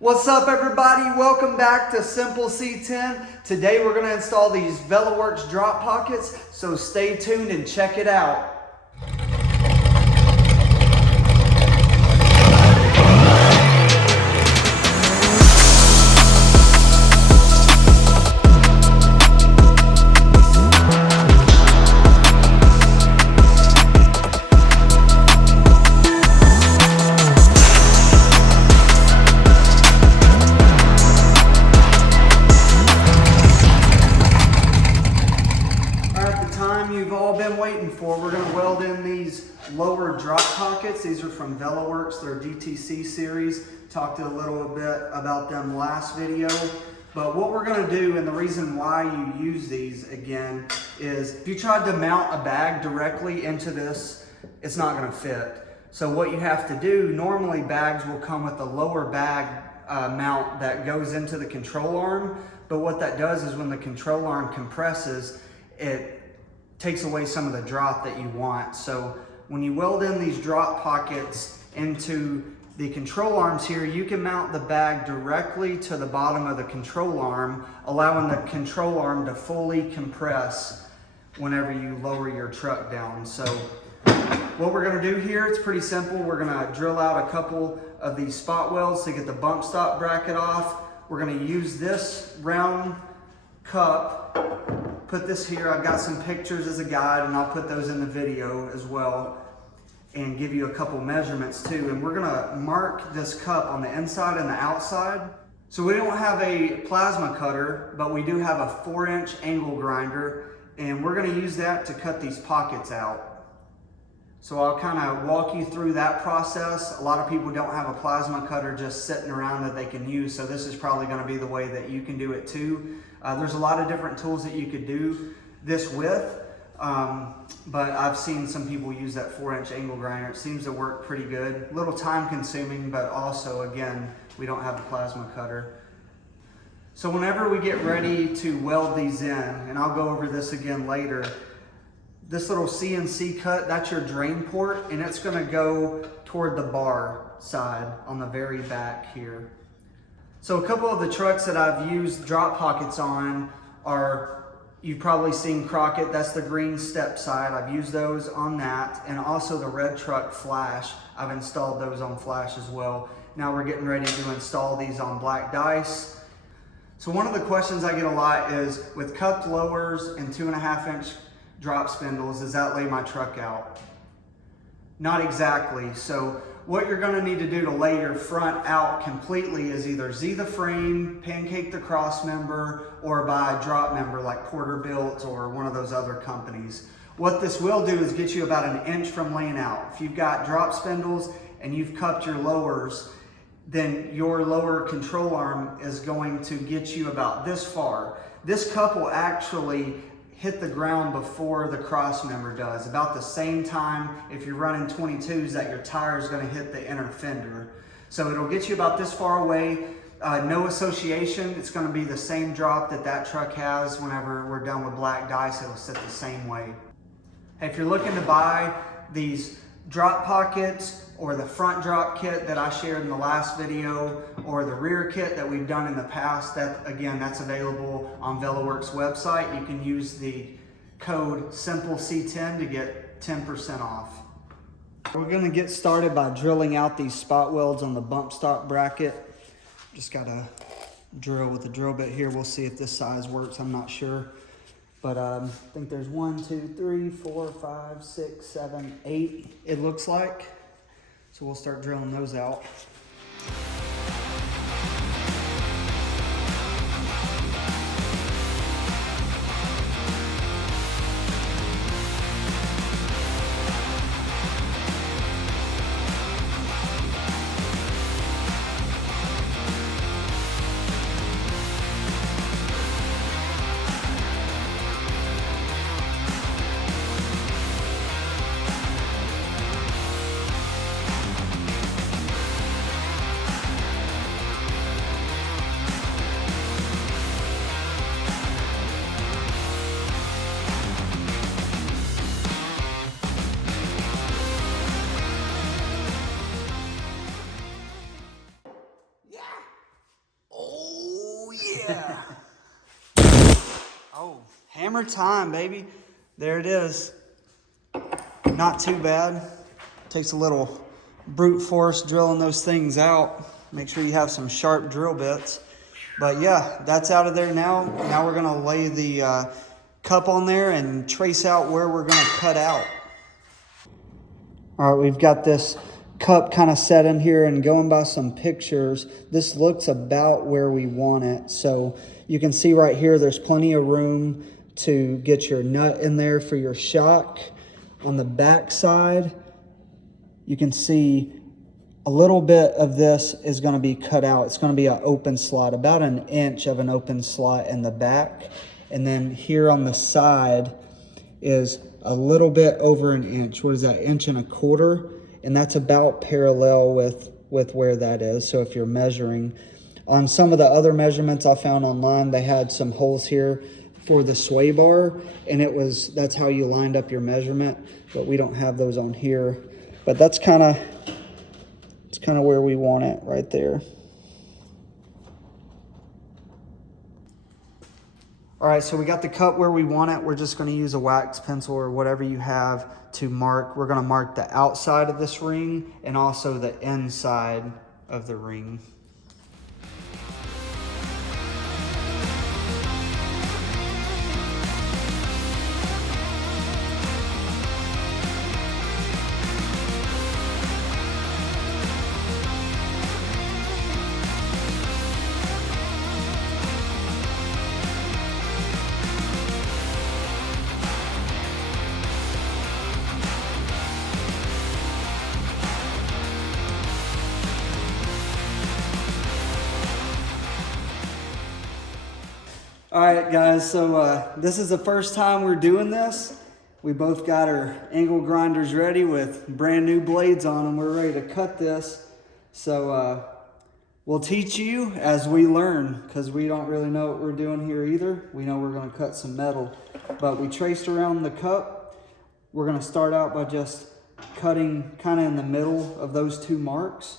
What's up everybody? Welcome back to Simple C10. Today we're going to install these Velaworks drop pockets, so stay tuned and check it out. You've all been waiting for. We're going to weld in these lower drop pockets. These are from Velaworks, their DTC series. Talked a little bit about them last video. But what we're going to do, and the reason why you use these again, is if you tried to mount a bag directly into this, it's not going to fit. So what you have to do, normally bags will come with a lower bag mount that goes into the control arm. But what that does is when the control arm compresses, it takes away some of the drop that you want. So when you weld in these drop pockets into the control arms here, you can mount the bag directly to the bottom of the control arm, allowing the control arm to fully compress whenever you lower your truck down. So what we're gonna do here, it's pretty simple. We're gonna drill out a couple of these spot welds to get the bump stop bracket off. We're gonna use this round cup, put this here. I've got some pictures as a guide and I'll put those in the video as well and give you a couple measurements too. And we're gonna mark this cup on the inside and the outside. So we don't have a plasma cutter, but we do have a 4-inch angle grinder, and we're gonna use that to cut these pockets out. So I'll kind of walk you through that process. A lot of people don't have a plasma cutter just sitting around that they can use, so this is probably gonna be the way that you can do it too. There's a lot of different tools that you could do this with, but I've seen some people use that 4-inch angle grinder. It seems to work pretty good. A little time consuming, but also, again, we don't have a plasma cutter. So whenever we get ready to weld these in, and I'll go over this again later, this little CNC cut, that's your drain port, and it's gonna go toward the bar side on the very back here. So a couple of the trucks that I've used drop pockets on are, you've probably seen Crockett, that's the green step side. I've used those on that, and also the red truck Flash. I've installed those on Flash as well. Now we're getting ready to install these on black dice. So one of the questions I get a lot is, with cupped lowers and 2.5-inch drop spindles, does that lay my truck out? Not exactly. So what you're gonna need to do to lay your front out completely is either Z the frame, pancake the cross member, or buy a drop member like Porterbuilt or one of those other companies. What this will do is get you about 1 inch from laying out. If you've got drop spindles and you've cupped your lowers, then your lower control arm is going to get you about this far. This cup will actually hit the ground before the cross member does, about the same time if you're running 22s that your tire is going to hit the inner fender. So it'll get you about this far away, no association. It's going to be the same drop that that truck has. Whenever we're done with black dice, it'll sit the same way. If you're looking to buy these drop pockets or the front drop kit that I shared in the last video, or the rear kit that we've done in the past, that again, that's available on Velaworks website. You can use the code SIMPLEC10 to get 10% off. We're gonna get started by drilling out these spot welds on the bump stop bracket. Just gotta drill with the drill bit here. We'll see if this size works, I'm not sure. But I think there's 1, 2, 3, 4, 5, 6, 7, 8, it looks like. So we'll start drilling those out. Yeah. Oh, hammer time, baby. There it is. Not too bad. Takes a little brute force drilling those things out. Make sure you have some sharp drill bits. But yeah, that's out of there now. Now we're gonna lay the cup on there and trace out where we're gonna cut out. All right, we've got this cup kind of set in here, and going by some pictures, this looks about where we want it. So you can see right here, there's plenty of room to get your nut in there for your shock. On the back side, you can see a little bit of this is going to be cut out. It's going to be an open slot, about an inch of an open slot in the back. And then here on the side is a little bit over an inch. What is that, 1.25 inches? And that's about parallel with where that is. So if you're measuring, on some of the other measurements I found online, they had some holes here for the sway bar, and that's how you lined up your measurement, but we don't have those on here. But that's kind of where we want it, right there. All right, so we got the cut where we want it. We're just gonna use a wax pencil or whatever you have to mark. We're gonna mark the outside of this ring and also the inside of the ring. All right, guys, so this is the first time we're doing this. We both got our angle grinders ready with brand new blades on them. We're ready to cut this. So we'll teach you as we learn, because we don't really know what we're doing here either. We know we're going to cut some metal, but we traced around the cup. We're going to start out by just cutting kind of in the middle of those two marks,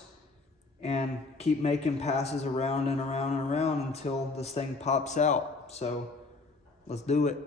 and keep making passes around and around and around until this thing pops out. So let's do it.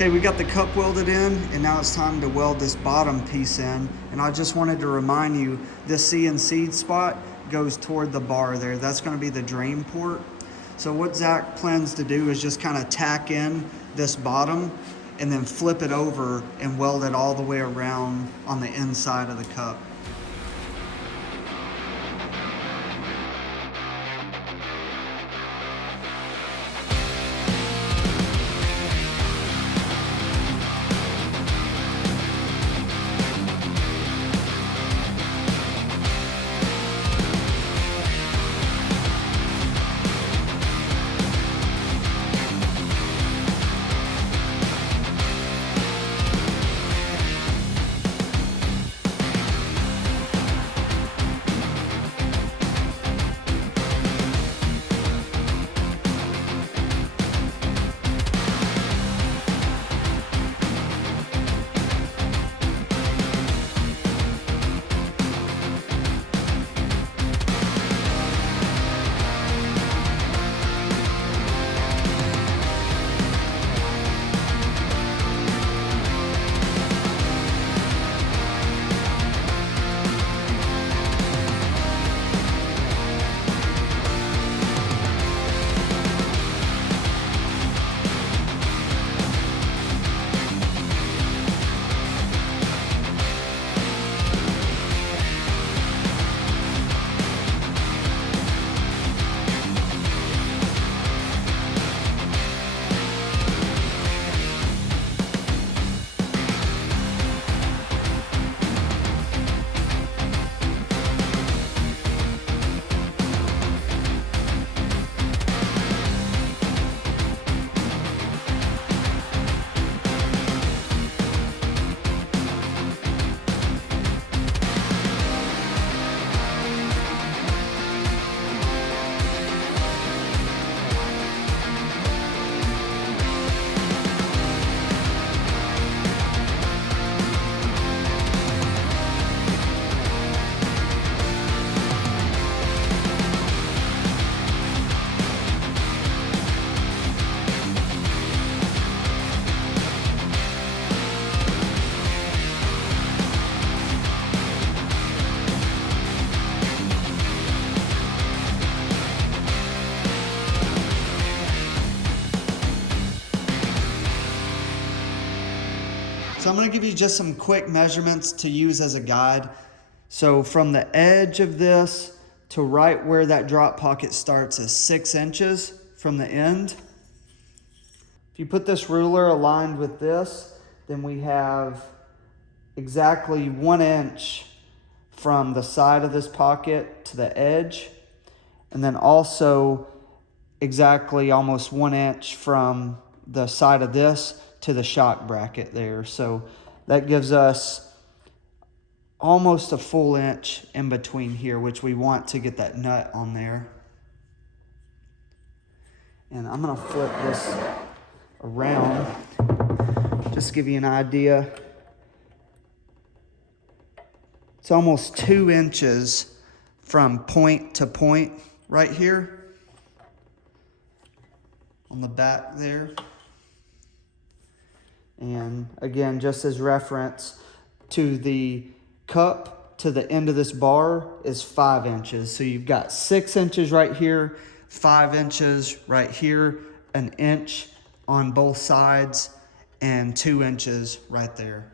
Okay, we got the cup welded in, and now it's time to weld this bottom piece in. And I just wanted to remind you, this CNC spot goes toward the bar there. That's going to be the drain port. So what Zach plans to do is just kind of tack in this bottom and then flip it over and weld it all the way around on the inside of the cup. So I'm going to give you just some quick measurements to use as a guide. So from the edge of this to right where that drop pocket starts is 6 inches from the end. If you put this ruler aligned with this, then we have exactly 1 inch from the side of this pocket to the edge. And then also exactly almost 1 inch from the side of this to the shock bracket there. So that gives us almost a full inch in between here, which we want to get that nut on there. And I'm gonna flip this around, just to give you an idea. It's almost 2 inches from point to point right here on the back there. And again, just as reference, to the cup to the end of this bar is 5 inches. So you've got 6 inches right here, 5 inches right here, 1 inch on both sides, and 2 inches right there.